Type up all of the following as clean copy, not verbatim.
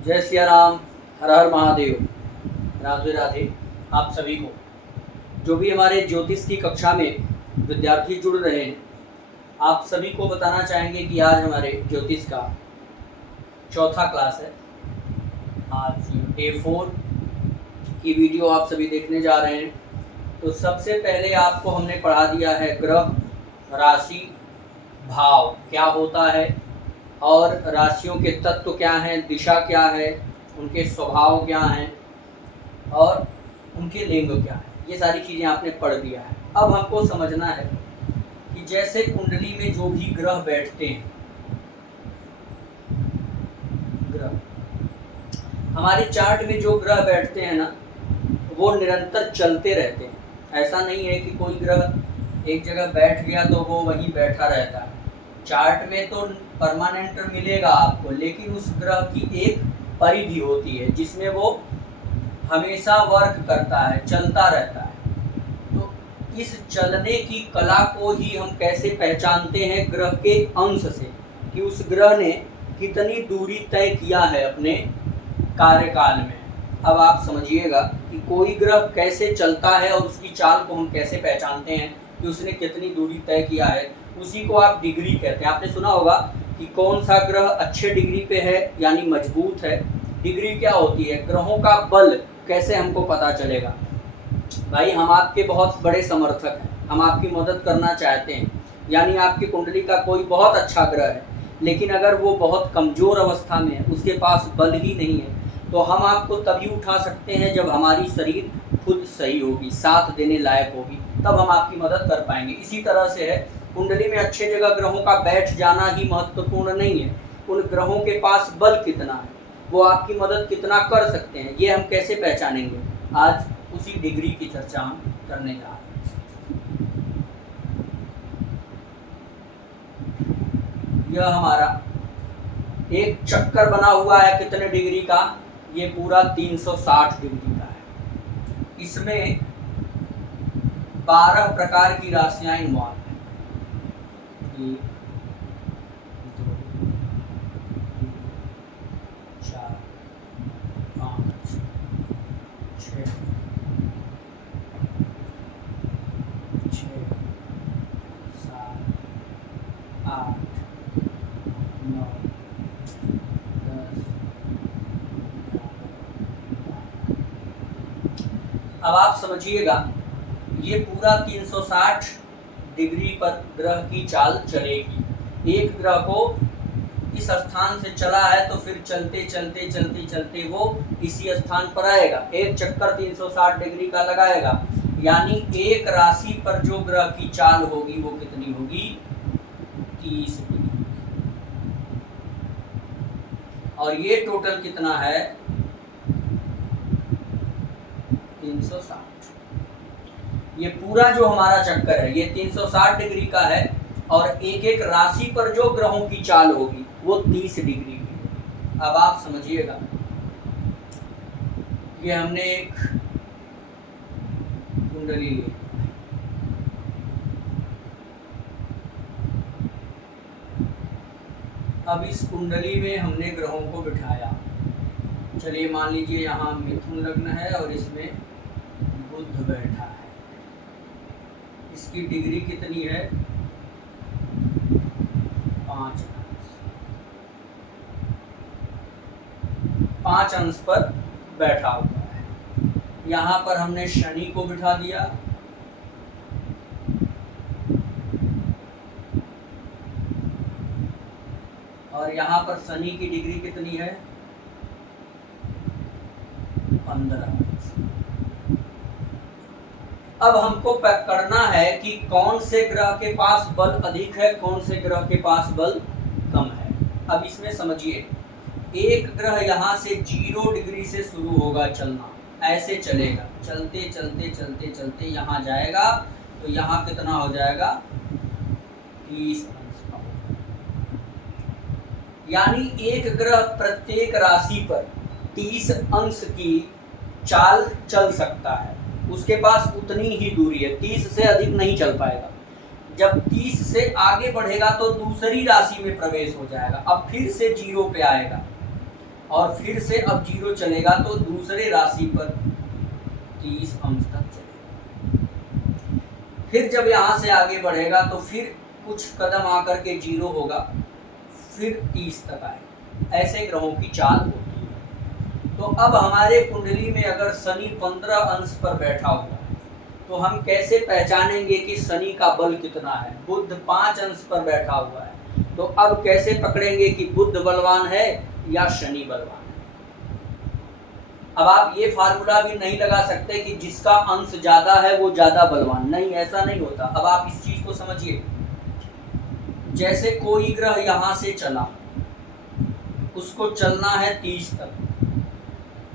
जय सिया राम, हर हर महादेव, राधे राधे। आप सभी को, जो भी हमारे ज्योतिष की कक्षा में विद्यार्थी जुड़ रहे हैं, आप सभी को बताना चाहेंगे कि आज हमारे ज्योतिष का चौथा क्लास है। आज डे 4 की वीडियो आप सभी देखने जा रहे हैं। तो सबसे पहले आपको हमने पढ़ा दिया है ग्रह, राशि, भाव क्या होता है और राशियों के तत्व क्या हैं, दिशा क्या है, उनके स्वभाव क्या हैं और उनके लिंग क्या है। ये सारी चीज़ें आपने पढ़ दिया है। अब हमको समझना है कि जैसे कुंडली में जो भी ग्रह बैठते हैं, ग्रह हमारे चार्ट में जो ग्रह बैठते हैं ना, वो निरंतर चलते रहते हैं। ऐसा नहीं है कि कोई ग्रह एक जगह बैठ गया तो वो वहीं बैठा रहता है। चार्ट में तो परमानेंट मिलेगा आपको, लेकिन उस ग्रह की एक परिधि होती है जिसमें वो हमेशा वर्क करता है, चलता रहता है। तो इस चलने की कला को ही हम कैसे पहचानते हैं? ग्रह के अंश से, कि उस ग्रह ने कितनी दूरी तय किया है अपने कार्यकाल में। अब आप समझिएगा कि कोई ग्रह कैसे चलता है और उसकी चाल को हम कैसे पहचानते हैं कि उसने कितनी दूरी तय किया है। उसी को आप डिग्री कहते हैं। आपने सुना होगा कि कौन सा ग्रह अच्छे डिग्री पे है, यानी मजबूत है। डिग्री क्या होती है? ग्रहों का बल कैसे हमको पता चलेगा? भाई, हम आपके बहुत बड़े समर्थक हैं, हम आपकी मदद करना चाहते हैं। यानी आपकी कुंडली का कोई बहुत अच्छा ग्रह है, लेकिन अगर वो बहुत कमज़ोर अवस्था में है, उसके पास बल ही नहीं है, तो हम आपको तभी उठा सकते हैं जब हमारी शरीर खुद सही होगी, साथ देने लायक होगी, तब हम आपकी मदद कर पाएंगे। इसी तरह से है, कुंडली में अच्छे जगह ग्रहों का बैठ जाना ही महत्वपूर्ण नहीं है। उन ग्रहों के पास बल कितना है, वो आपकी मदद कितना कर सकते हैं, ये हम कैसे पहचानेंगे? आज उसी डिग्री की चर्चा हम करने जा रहे हैं। यह हमारा एक चक्कर बना हुआ है, कितने डिग्री का? ये पूरा 360 डिग्री का है। इसमें 12 प्रकार की राशियां इन्वॉल्व हैं। 1 2 3 4 5 6 7 8 9 10। अब आप समझिएगा, ये पूरा 360 डिग्री पर ग्रह की चाल चलेगी। एक ग्रह को इस स्थान से चला है तो फिर चलते चलते चलते चलते वो इसी स्थान पर आएगा। एक चक्कर 360 डिग्री का लगाएगा, यानी एक राशि पर जो ग्रह की चाल होगी वो कितनी होगी? 30 डिग्री। और ये टोटल कितना है? 360। ये पूरा जो हमारा चक्कर है ये 360 डिग्री का है, और एक एक राशि पर जो ग्रहों की चाल होगी वो 30 डिग्री की। अब आप समझिएगा, ये हमने एक कुंडली ली, अब इस कुंडली में हमने ग्रहों को बिठाया। चलिए मान लीजिए यहाँ मिथुन लग्न है और इसमें बुध बैठा है। इसकी डिग्री कितनी है? 5 अंश। 5 अंश पर बैठा हुआ है। यहाँ पर हमने शनि को बिठा दिया, और यहाँ पर शनि की डिग्री कितनी है? 15। अब हमको पकड़ना है कि कौन से ग्रह के पास बल अधिक है, कौन से ग्रह के पास बल कम है। अब इसमें समझिए, एक ग्रह यहाँ से 0 डिग्री से शुरू होगा चलना, ऐसे चलेगा, चलते चलते चलते चलते यहाँ जाएगा, तो यहाँ कितना हो जाएगा? 30 अंश का। यानी एक ग्रह प्रत्येक राशि पर 30 अंश की चाल चल सकता है। उसके पास उतनी ही दूरी है, 30 से अधिक नहीं चल पाएगा। जब 30 से आगे बढ़ेगा तो दूसरी राशि में प्रवेश हो जाएगा, अब फिर से 0 पे आएगा। और फिर से अब 0 चलेगा तो दूसरे राशि पर 30 अंश तक चलेगा। फिर जब यहाँ से आगे बढ़ेगा तो फिर कुछ कदम आकर के 0 होगा, फिर 30 तक आएगा। ऐसे ग्रहों की चाल होती है। तो अब हमारे कुंडली में अगर शनि 15 अंश पर बैठा हुआ है तो हम कैसे पहचानेंगे कि शनि का बल कितना है? बुध 5 अंश पर बैठा हुआ है तो अब कैसे पकड़ेंगे कि बुध बलवान है या शनि बलवान है? अब आप ये फार्मूला भी नहीं लगा सकते कि जिसका अंश ज्यादा है वो ज्यादा बलवान, नहीं, ऐसा नहीं होता। अब आप इस चीज को समझिए, जैसे कोई ग्रह यहां से चला, उसको चलना है 30 तक,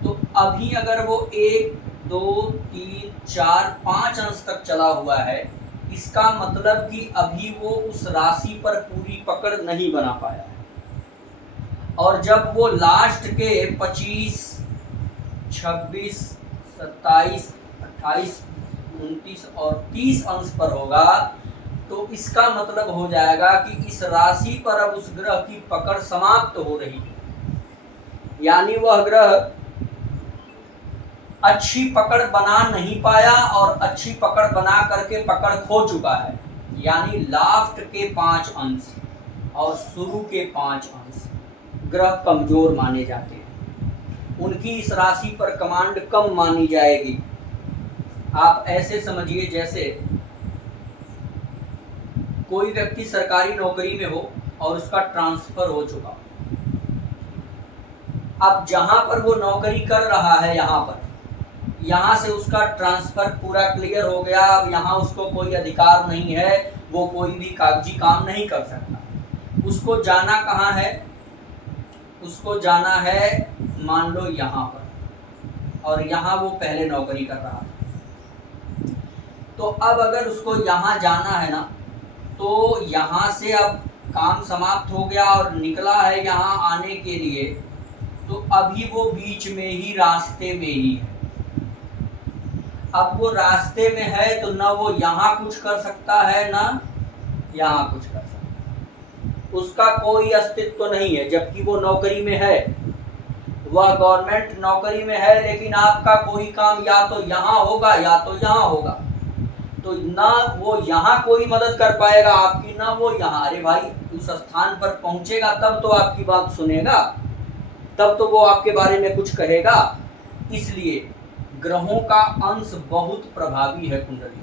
तो अभी अगर वो 1 2 3 4 5 अंश तक चला हुआ है, इसका मतलब कि अभी वो उस राशि पर पूरी पकड़ नहीं बना पाया है। और जब वो लास्ट के 25 26 27 28 29 और 30 अंश पर होगा तो इसका मतलब हो जाएगा कि इस राशि पर अब उस ग्रह की पकड़ समाप्त हो रही है, यानी वह ग्रह अच्छी पकड़ बना नहीं पाया और अच्छी पकड़ बना करके पकड़ खो चुका है। यानी लास्ट के 5 अंश और शुरू के 5 अंश ग्रह कमजोर माने जाते हैं, उनकी इस राशि पर कमांड कम मानी जाएगी। आप ऐसे समझिए जैसे कोई व्यक्ति सरकारी नौकरी में हो और उसका ट्रांसफर हो चुका, अब जहां पर वो नौकरी कर रहा है यहाँ से उसका ट्रांसफर पूरा क्लियर हो गया, अब यहाँ उसको कोई अधिकार नहीं है, वो कोई भी कागजी काम नहीं कर सकता। उसको जाना कहाँ है? उसको जाना है मान लो यहाँ पर, और यहाँ वो पहले नौकरी कर रहा था। तो अब अगर उसको यहाँ जाना है ना, तो यहाँ से अब काम समाप्त हो गया और निकला है यहाँ आने के लिए, तो अभी वो बीच में ही रास्ते में ही है। अब वो रास्ते में है तो ना वो यहाँ कुछ कर सकता है ना यहाँ कुछ कर सकता है, उसका कोई अस्तित्व तो नहीं है, जबकि वो नौकरी में है, वह गवर्नमेंट नौकरी में है, लेकिन आपका कोई काम या तो यहाँ होगा या तो यहाँ होगा, तो ना वो यहाँ कोई मदद कर पाएगा आपकी, ना वो यहाँ। अरे भाई, उस स्थान पर पहुंचेगा तब तो आपकी बात सुनेगा, तब तो वो आपके बारे में कुछ कहेगा। इसलिए ग्रहों का अंश बहुत प्रभावी है कुंडली,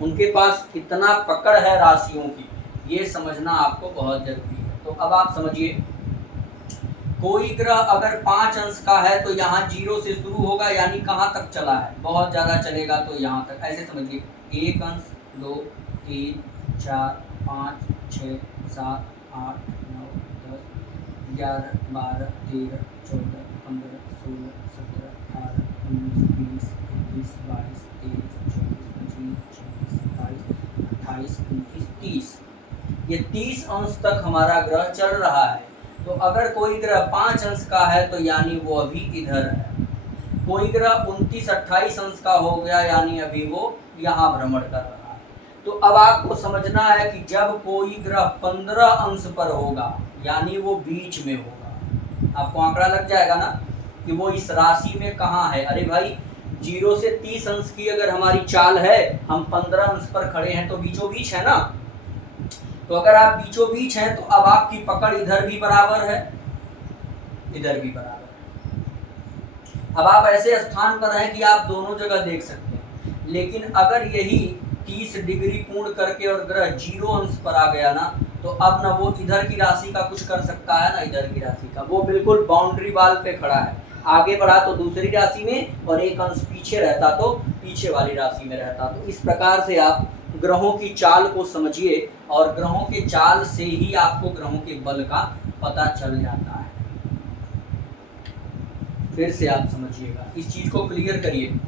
उनके पास कितना पकड़ है राशियों की, ये समझना आपको बहुत जरूरी है। तो अब आप समझिए, कोई ग्रह अगर 5 अंश का है तो यहाँ 0 से शुरू होगा, यानी कहाँ तक चला है? बहुत ज्यादा चलेगा तो यहाँ तक। ऐसे समझिए, 1 अंश 2 3 4 5 6 7 8 9 10 11 12 13 14 15 16 17 18 19 20 21 22 23 24 25 26 27 28 29 30, ये 30 अंश तक हमारा ग्रह चल रहा है। तो अगर कोई ग्रह 5 अंश का है तो यानी वो अभी इधर है, कोई ग्रह 29-28 अंश का हो गया यानी अभी वो यहाँ भ्रमण कर रहा है। तो अब आपको समझना है कि जब कोई ग्रह 15 अंश पर होगा यानी वो बीच में होगा, आपको आंकड़ा लग जाएगा ना कि वो इस राशि में कहाँ है। अरे भाई, 0 से 30 अंश की अगर हमारी चाल है, हम 15 अंश पर खड़े हैं तो बीचों बीच है ना। तो अगर आप बीचों बीच हैं तो अब आपकी पकड़ इधर भी बराबर है, इधर भी बराबर है। अब आप ऐसे स्थान पर हैं कि आप दोनों जगह देख सकते हैं, लेकिन अगर यही 30 डिग्री पूर्ण करके और ग्रह 0 अंश पर आ गया ना, तो अब ना वो इधर की राशि का कुछ कर सकता है ना इधर की राशि का, वो बिल्कुल बाउंड्री वाल पे खड़ा है। आगे बढ़ा तो दूसरी राशि में और 1 अंश पीछे रहता तो पीछे वाली राशि में रहता। तो इस प्रकार से आप ग्रहों की चाल को समझिए, और ग्रहों के चाल से ही आपको ग्रहों के बल का पता चल जाता है। फिर से आप समझिएगा, इस चीज को क्लियर करिए।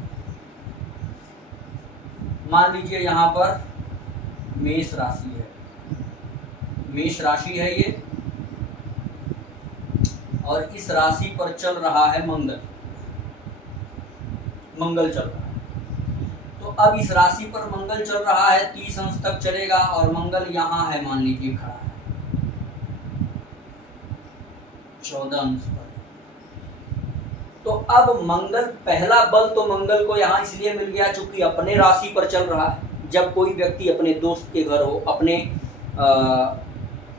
मान लीजिए यहाँ पर मेष राशि है, मेष राशि है ये, और इस राशि पर चल रहा है मंगल, मंगल चल रहा है। तो अब इस राशि पर मंगल चल रहा है, 30 अंश तक चलेगा, और मंगल यहाँ है, मान लीजिए खड़ा है 14 अंश पर। तो अब मंगल, पहला बल तो मंगल को यहाँ इसलिए मिल गया चूंकि अपने राशि पर चल रहा है। जब कोई व्यक्ति अपने दोस्त के घर हो, अपने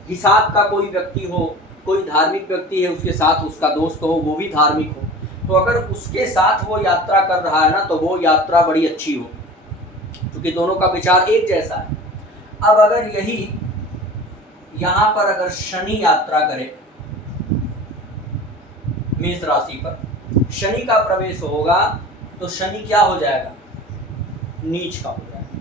हिसाब का कोई व्यक्ति हो, कोई धार्मिक व्यक्ति है उसके साथ उसका दोस्त हो, वो भी धार्मिक हो, तो अगर उसके साथ वो यात्रा कर रहा है ना तो वो यात्रा बड़ी अच्छी हो, क्योंकि दोनों का विचार एक जैसा है। अब अगर यही यहाँ पर अगर शनि यात्रा करे मेष राशि पर, शनि का प्रवेश होगा तो शनि क्या हो जाएगा, नीच का हो जाएगा।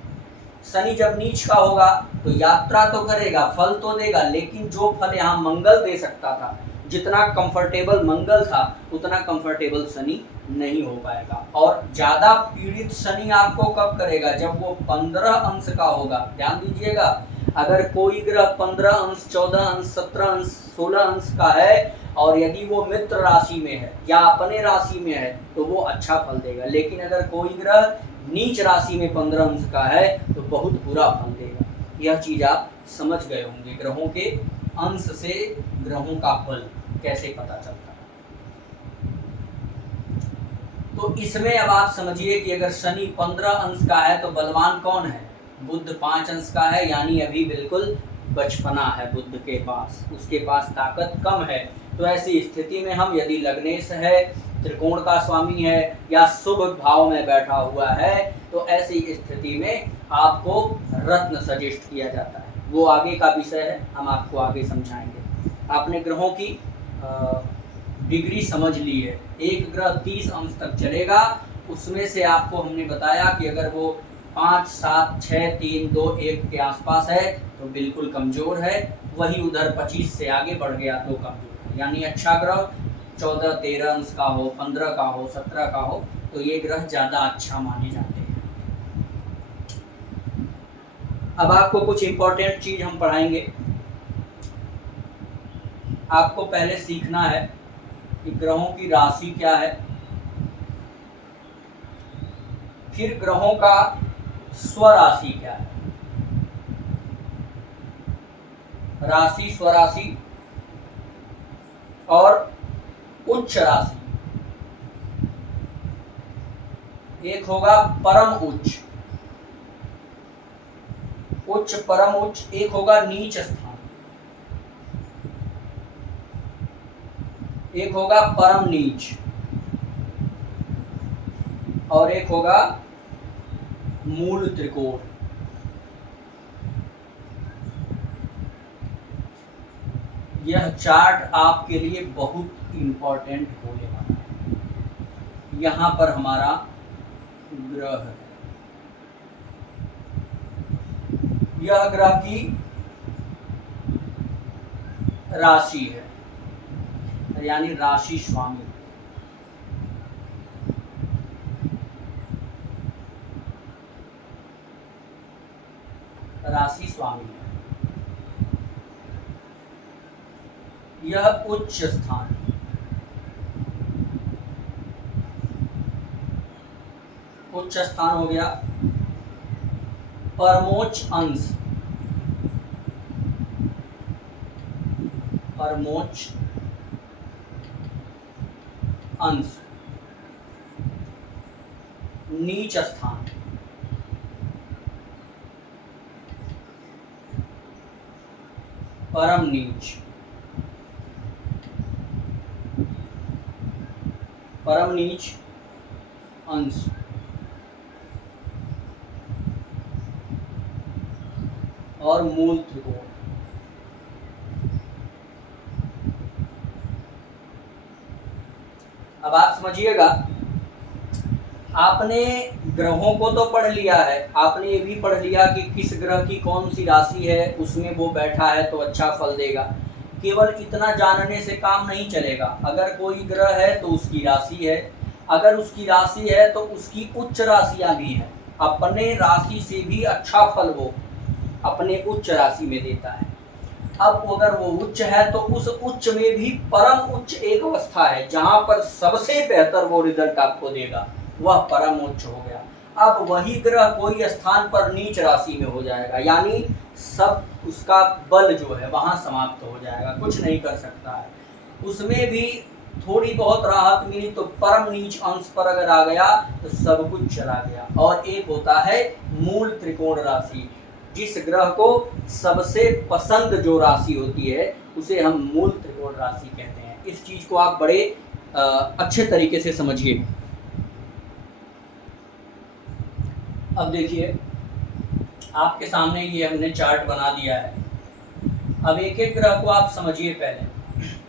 शनि जब नीच का होगा तो यात्रा तो करेगा, फल तो देगा, लेकिन जो फल यहाँ मंगल दे सकता था, जितना कंफर्टेबल मंगल था उतना कंफर्टेबल शनि नहीं हो पाएगा। और ज्यादा पीड़ित शनि आपको कब करेगा, जब वो 15 अंश का होगा। ध्यान दीजिएगा, अगर कोई ग्रह 15 अंश, 14 अंश, 17 अंश, 16 अंश का है और यदि वो मित्र राशि में है या अपने राशि में है तो वो अच्छा फल देगा, लेकिन अगर कोई ग्रह नीच राशि में 15 अंश का है तो बहुत बुरा फल देगा। यह चीज आप समझ गए होंगे, ग्रहों के अंश से ग्रहों का बल कैसे पता चलता है। तो इसमें अब आप समझिए कि अगर शनि 15 अंश का है तो बलवान कौन है, बुध 5 अंश का है, यानी अभी बिल्कुल बचपना है बुध के पास, उसके पास ताकत कम है। तो ऐसी स्थिति में हम यदि लग्नेश है, त्रिकोण का स्वामी है या शुभ भाव में बैठा हुआ है, तो ऐसी स्थिति में आपको रत्न सजेस्ट किया जाता है। वो आगे का विषय है, हम आपको आगे समझाएंगे। आपने ग्रहों की डिग्री समझ ली है। एक ग्रह 30 अंश तक चलेगा, उसमें से आपको हमने बताया कि अगर वो 5, 7, 6, 3, 2, 1 के आसपास है तो बिल्कुल कमजोर है, वही उधर 25 से आगे बढ़ गया तो कमजोर है। यानी अच्छा ग्रह 14, 13 अंश का हो, 15 का हो, 17 का हो, तो ये ग्रह ज़्यादा अच्छा माने जाते हैं। अब आपको कुछ इंपॉर्टेंट चीज हम पढ़ाएंगे। आपको पहले सीखना है कि ग्रहों की राशि क्या है, फिर ग्रहों का स्वराशि क्या है, राशि, स्वराशि और उच्च राशि। एक होगा परम उच्च, उच्च परम उच्च, एक होगा नीच स्थान, एक होगा परम नीच और एक होगा मूल त्रिकोण। यह चार्ट आपके लिए बहुत इंपॉर्टेंट होने वाला है। यहां पर हमारा ग्रह है, यह ग्रह की राशि है, यानी राशि स्वामी। राशि स्वामी है। यह उच्च स्थान, उच्च स्थान हो गया। परमोच्च अंश, परमोच्च अंश। नीच स्थान, परम नीच, परम नीच अंश और मूल त्रिकोण। अब आप समझिएगा, आपने ग्रहों को तो पढ़ लिया है, आपने ये भी पढ़ लिया कि किस ग्रह की कौन सी राशि है, उसमें वो बैठा है तो अच्छा फल देगा। केवल इतना जानने से काम नहीं चलेगा। अगर कोई ग्रह है तो उसकी राशि है, अगर उसकी राशि है तो उसकी उच्च राशियां भी हैं। अपने राशि से भी अच्छा फल वो अपने उच्च राशि में देता है। अब अगर वो उच्च है तो उस उच्च में भी परम उच्च एक अवस्था है जहां पर सबसे बेहतर वो रिजल्ट आपको देगा, वह परम उच्च हो गया। अब वही ग्रह कोई स्थान पर नीच राशि में हो जाएगा, यानी सब उसका बल जो है वहां समाप्त हो जाएगा, कुछ नहीं कर सकता है। उसमें भी थोड़ी बहुत राहत मिली तो परम नीच अंश पर अगर आ गया तो सब कुछ चला गया। और एक होता है मूल त्रिकोण राशि, जिस ग्रह को सबसे पसंद जो राशि होती है उसे हम मूल त्रिकोण राशि कहते हैं। इस चीज को आप बड़े अच्छे तरीके से समझिए। अब देखिए आपके सामने ये हमने चार्ट बना दिया है। अब एक एक ग्रह को आप समझिए। पहले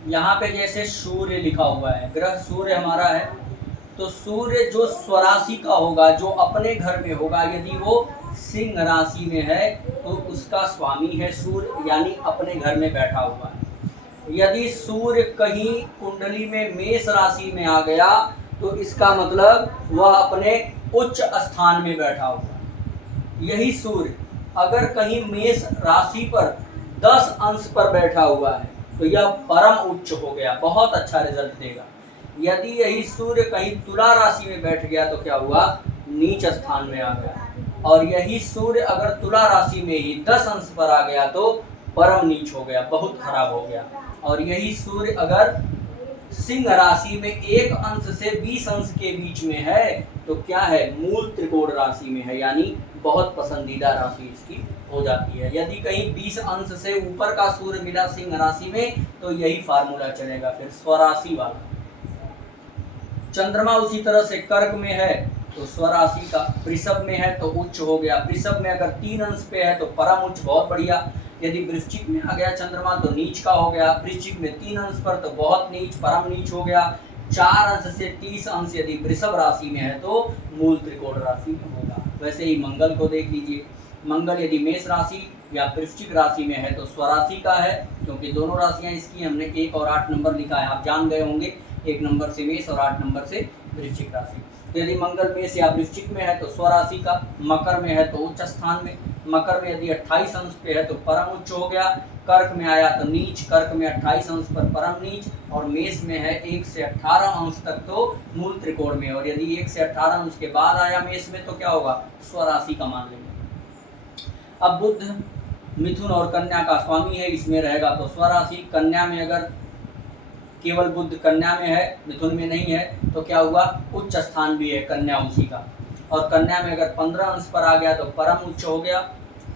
यहाँ पे जैसे सूर्य लिखा हुआ है, ग्रह सूर्य हमारा है, तो सूर्य जो स्वराशि का होगा, जो अपने घर में होगा, यदि वो सिंह राशि में है तो उसका स्वामी है सूर्य, यानी अपने घर में बैठा हुआ है। यदि सूर्य कहीं कुंडली में मेष राशि में आ गया तो इसका मतलब वह अपने उच्च स्थान में बैठा हुआ है। यही सूर्य अगर कहीं मेष राशि पर 10 अंश पर बैठा हुआ है तो यह परम उच्च हो गया, बहुत अच्छा रिजल्ट देगा। यदि यही सूर्य कहीं तुला राशि में बैठ गया तो क्या हुआ, नीच स्थान में आ गया। और यही सूर्य अगर तुला राशि में ही 10 अंश पर आ गया तो परम नीच हो गया, बहुत खराब हो गया। और यही सूर्य अगर सिंह राशि में 1 अंश से 20 अंश के बीच में है तो क्या है, मूल त्रिकोण राशि में है, यानी बहुत पसंदीदा राशि इसकी हो जाती है। यदि कहीं 20 अंश से ऊपर का सूर्य मिला सिंह राशि में तो यही फार्मूला चलेगा फिर स्वराशि वाला। चंद्रमा उसी तरह से कर्क में है तो स्वराशि का, वृषभ में है तो उच्च हो गया, वृषभ में अगर 3 अंश पे है तो परम उच्च, बहुत बढ़िया। यदि वृश्चिक में आ गया चंद्रमा तो नीच का हो गया, वृश्चिक में 3 अंश पर तो बहुत नीच, परम नीच हो गया। 4 अंश से 30 अंश यदि वृषभ राशि में है तो मूल त्रिकोण राशि में होगा। वैसे ही मंगल को देख लीजिए, मंगल यदि मेष राशि या वृश्चिक राशि में है तो स्वराशि का है, क्योंकि दोनों राशियां इसकी हमने 1 और 8 नंबर लिखा है, आप जान गए होंगे, 1 नंबर से मेष और 8 नंबर से वृश्चिक राशि। तो यदि मंगल मेष या वृश्चिक में है तो स्वराशि का, मकर में है तो उच्च स्थान में, मकर में यदि 28 अंश पे है तो परम उच्च हो गया, कर्क में आया तो नीच, कर्क में 28 अंश पर परम नीच, और मेष में है 1 से 18 अंश तक तो मूल त्रिकोण में, और यदि 1 से 18 अंश के बाद आया मेष में तो क्या होगा, स्वराशि का मान लेंगे। अब बुध मिथुन और कन्या का स्वामी है, इसमें रहेगा तो स्वराशि। कन्या में अगर केवल बुध कन्या में है, मिथुन में नहीं है, तो क्या हुआ, उच्च स्थान भी है कन्या उसी का। और कन्या में अगर 15 अंश पर आ गया तो परम उच्च हो गया।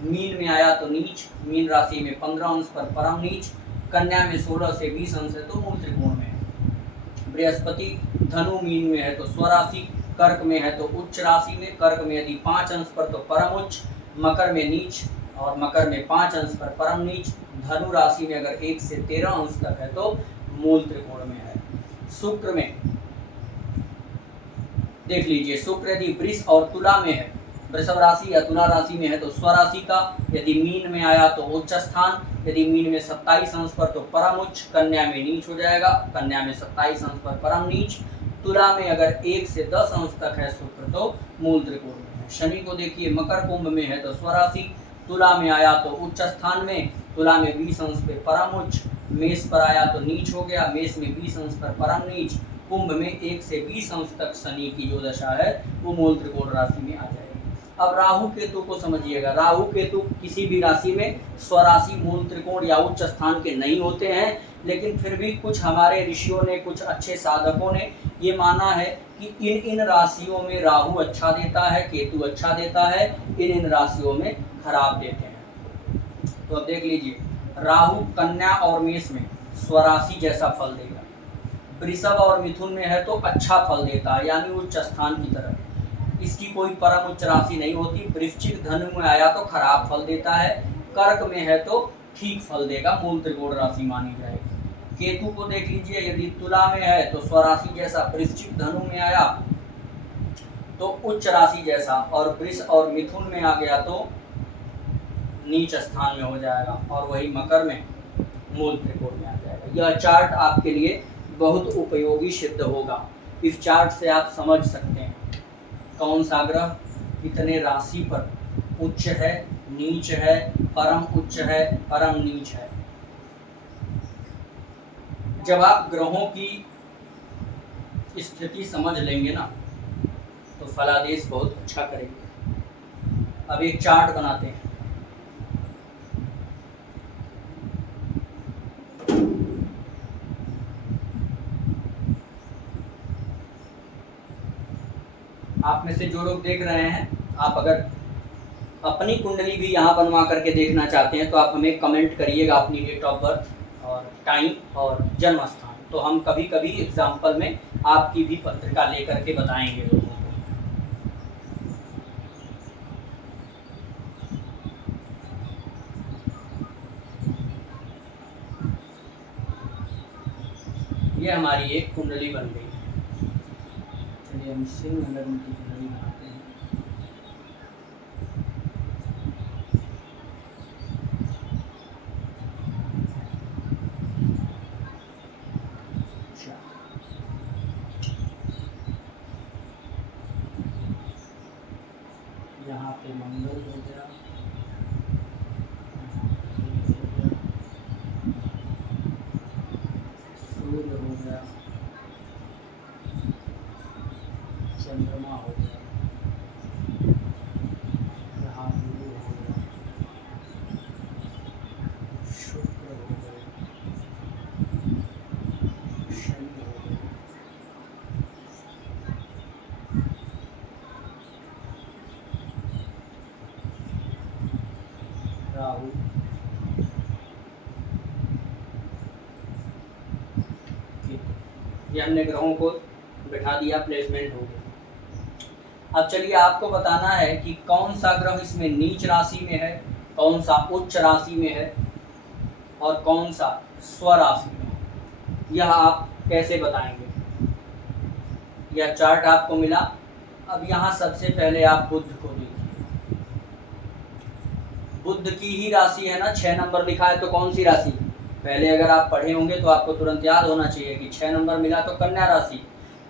मीन में आया तो नीच, मीन राशि में 15 अंश पर परम नीच, कन्या में 16 से 20 अंश है तो मूल त्रिकोण में है। बृहस्पति धनु मीन में है तो स्वराशि, कर्क में है तो उच्च राशि में, कर्क में यदि 5 अंश पर तो परम उच्च, मकर में नीच और मकर में 5 अंश पर परम नीच, धनु राशि में अगर 1 से 13 अंश तक है तो मूल त्रिकोण में है। शुक्र में देख लीजिए, शुक्र यदि वृष और तुला में है, वृषभ राशि या तुला राशि में है तो स्वराशि का, यदि मीन में आया तो उच्च स्थान, यदि मीन में 27 अंश पर तो परम उच्च, कन्या में नीच हो जाएगा, कन्या में 27 अंश पर परम नीच, तुला में अगर 1 से 10 अंश तक है शुक्र तो मूल त्रिकोण में है। शनि को देखिए, मकर कुंभ में है तो स्वराशि, तुला में आया तो उच्च स्थान में, तुला में 20 अंश पे परम उच्च, मेष पर आया तो नीच हो गया, मेष में 20 अंश पर परम नीच, कुंभ में 1 से 20 अंश तक शनि की जो दशा है वो मूल त्रिकोण राशि में आ जाएगी। अब राहु केतु को समझिएगा, राहु केतु किसी भी राशि में स्वराशि, मूल त्रिकोण या उच्च स्थान के नहीं होते हैं, लेकिन फिर भी कुछ हमारे ऋषियों ने, कुछ अच्छे साधकों ने ये माना है कि इन राशियों में राहु अच्छा देता है, केतु अच्छा देता है, इन राशियों में खराब देते हैं। तो अब देख लीजिए, राहु कन्या और मेष में स्वराशि जैसा फल देगा, वृषभ और मिथुन में है तो अच्छा फल देता है, यानी उच्च स्थान की तरफ, इसकी कोई परम उच्च राशि नहीं होती। वृश्चिक धनु में आया तो खराब फल देता है, कर्क में है तो ठीक फल देगा, मूल त्रिकोण राशि मानी जाएगी। केतु को देख लीजिए, यदि तुला में है तो स्वराशि जैसा, वृश्चिक धनु में आया तो उच्च राशि जैसा, और वृष और मिथुन में आ गया तो नीच स्थान में हो जाएगा, और वही मकर में मूल त्रिकोण में आ जाएगा। यह चार्ट आपके लिए बहुत उपयोगी सिद्ध होगा। इस चार्ट से आप समझ सकते हैं कौन सा ग्रह कितने राशि पर उच्च है, नीच है, परम उच्च है, परम नीच है। जब आप ग्रहों की स्थिति समझ लेंगे ना तो फलादेश बहुत अच्छा करेंगे। अब एक चार्ट बनाते हैं। आप में से जो लोग देख रहे हैं, आप अगर अपनी कुंडली भी यहाँ बनवा करके देखना चाहते हैं तो आप हमें कमेंट करिएगा अपनी डेट ऑफ बर्थ और टाइम और जन्म स्थान, तो हम कभी कभी एग्जाम्पल में आपकी भी पत्रिका लेकर के बताएंगे लोगों को। ये हमारी एक कुंडली बन गई। चलिए हम सिंह नगर की कुंडली बनाते हैं। यहाँ पे मंगल हो गया, सूर्य हो गया, चंद्रमा हो गया, यहाँ गुरु हो गया, शुक्र हो गया, शनि हो गया, राहु, ये हमने ग्रहों को बैठा दिया, प्लेसमेंट हो गया। अब चलिए आपको बताना है कि कौन सा ग्रह इसमें नीच राशि में है, कौन सा उच्च राशि में है और कौन सा स्वराशि में है। यह आप कैसे बताएंगे? यह चार्ट आपको मिला। अब यहाँ सबसे पहले आप बुध को देखिए। बुध की ही राशि है ना, 6 नंबर लिखा है, तो कौन सी राशि? पहले अगर आप पढ़े होंगे तो आपको तुरंत याद होना चाहिए कि 6 नंबर मिला तो कन्या राशि।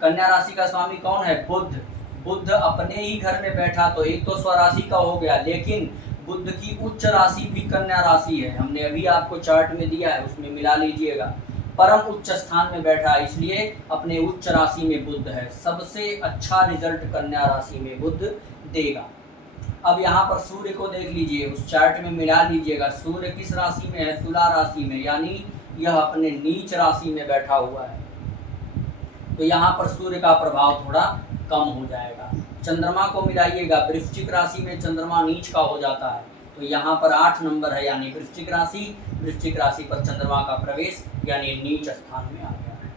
कन्या राशि का स्वामी कौन है? बुध। बुध अपने ही घर में बैठा तो एक तो स्वराशि का हो गया, लेकिन बुध की उच्च राशि भी कन्या राशि है। हमने अभी आपको चार्ट में दिया है, उसमें मिला लीजिएगा। परम उच्च स्थान में बैठा है, इसलिए अपने उच्च राशि में बुध है। सबसे अच्छा रिजल्ट कन्या राशि में बुध देगा। अब यहाँ पर सूर्य को देख लीजिए, उस चार्ट में मिला लीजिएगा। सूर्य किस राशि में है? तुला राशि में, यानी यह अपने नीच राशि में बैठा हुआ है, तो यहाँ पर सूर्य का प्रभाव थोड़ा कम हो जाएगा। चंद्रमा को मिलाइएगा, वृश्चिक राशि में चंद्रमा नीच का हो जाता है, तो यहाँ पर 8 नंबर है, यानी वृश्चिक राशि। वृश्चिक राशि पर चंद्रमा का प्रवेश यानी नीच स्थान में आ गया है।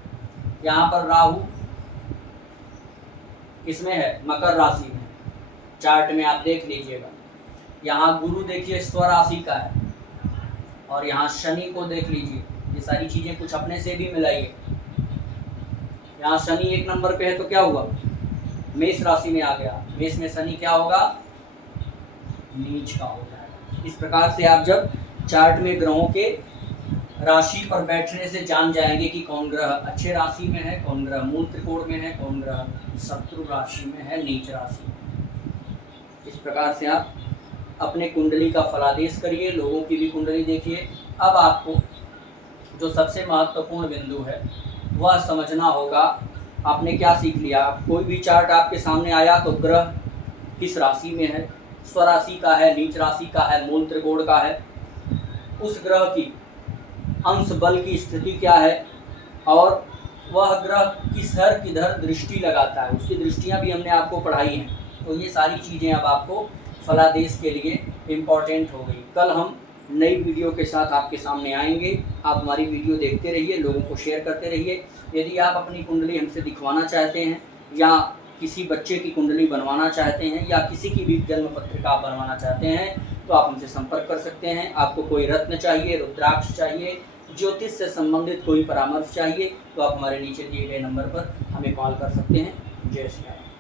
यहाँ पर राहु किसमें है? मकर राशि में। चार्ट में आप देख लीजिएगा। यहाँ गुरु देखिए स्वराशि का है, और यहाँ शनि को देख लीजिए। ये सारी चीजें कुछ अपने से भी मिलाइए। यहाँ शनि 1 नंबर पे है तो क्या हुआ? मेष राशि में आ गया। मेष में शनि क्या होगा? नीच का हो जाएगा। इस प्रकार से आप जब चार्ट में ग्रहों के राशि पर बैठने से जान जाएंगे कि कौन ग्रह अच्छे राशि में है, कौन ग्रह मूल त्रिकोण में है, कौन ग्रह शत्रु राशि में है, नीच राशि में। इस प्रकार से आप अपने कुंडली का फलादेश करिए, लोगों की भी कुंडली देखिए। अब आपको जो सबसे महत्वपूर्ण बिंदु है वह समझना होगा। आपने क्या सीख लिया? कोई भी चार्ट आपके सामने आया तो ग्रह किस राशि में है, स्वराशि का है, नीच राशि का है, मूल त्रिकोण का है, उस ग्रह की अंश बल की स्थिति क्या है, और वह ग्रह किधर किधर दृष्टि लगाता है, उसकी दृष्टियां भी हमने आपको पढ़ाई हैं। तो ये सारी चीज़ें अब आपको फलादेश के लिए इम्पॉर्टेंट हो गई। कल हम नई वीडियो के साथ आपके सामने आएंगे। आप हमारी वीडियो देखते रहिए, लोगों को शेयर करते रहिए। यदि आप अपनी कुंडली हमसे दिखवाना चाहते हैं, या किसी बच्चे की कुंडली बनवाना चाहते हैं, या किसी की भी जन्म पत्रिका बनवाना चाहते हैं, तो आप हमसे संपर्क कर सकते हैं। आपको कोई रत्न चाहिए, रुद्राक्ष चाहिए, ज्योतिष से संबंधित कोई परामर्श चाहिए, तो आप हमारे नीचे दिए गए नंबर पर हमें कॉल कर सकते हैं। जय श्री राम।